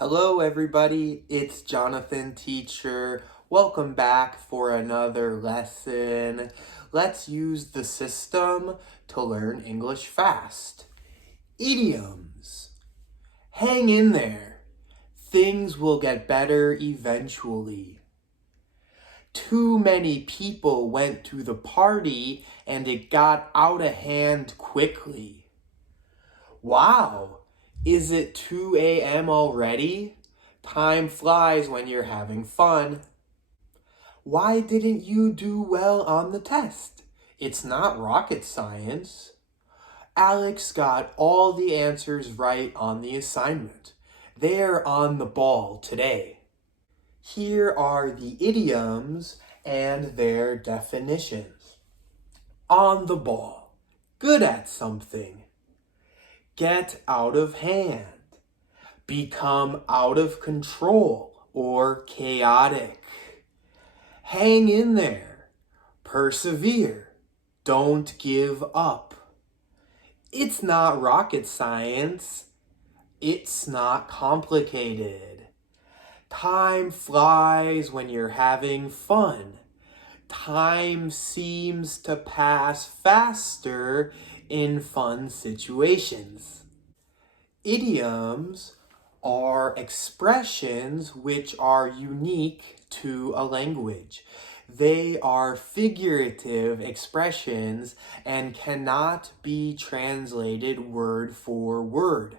Hello everybody, it's Jonathan, teacher. Welcome back for another lesson. Let's use the system to learn English fast. Idioms. Hang in there. Things will get better eventually. Too many people went to the party and it got out of hand quickly. Wow! Is it 2 a.m. already? Time flies when you're having fun. Why didn't you do well on the test? It's not rocket science. Alex got all the answers right on the assignment. They're on the ball today. Here are the idioms and their definitions. On the ball. Good at something. Get out of hand. Become out of control or chaotic. Hang in there. Persevere. Don't give up. It's not rocket science. It's not complicated. Time flies when you're having fun. Time seems to pass faster in fun situations. Idioms are expressions which are unique to a language. They are figurative expressions and cannot be translated word for word.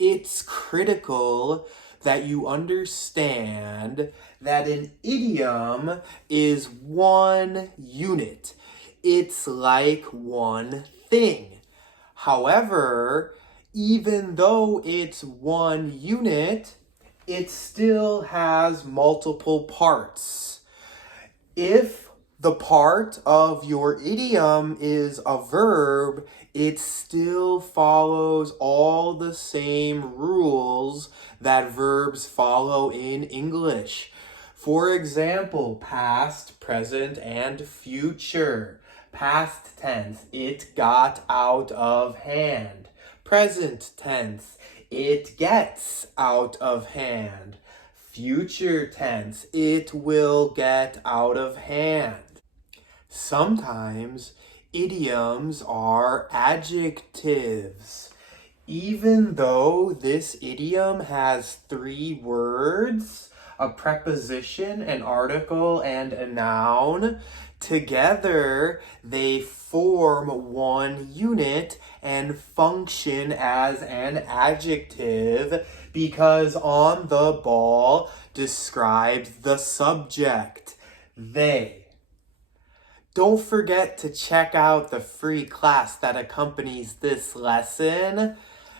It's critical that you understand that an idiom is one unit. It's like one thing. However, even though it's one unit, it still has multiple parts. If the part of your idiom is a verb, it still follows all the same rules that verbs follow in English. For example, past, present, and future. Past tense, it got out of hand. Present tense, it gets out of hand. Future tense, it will get out of hand. Sometimes idioms are adjectives. Even though this idiom has 3 words, a preposition, an article, and a noun, together they form one unit and function as an adjective because on the ball describes the subject, they. Don't forget to check out the free class that accompanies this lesson.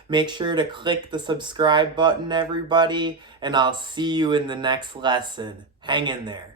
Make sure to click the subscribe button, everybody, and I'll see you in the next lesson. Hang in there.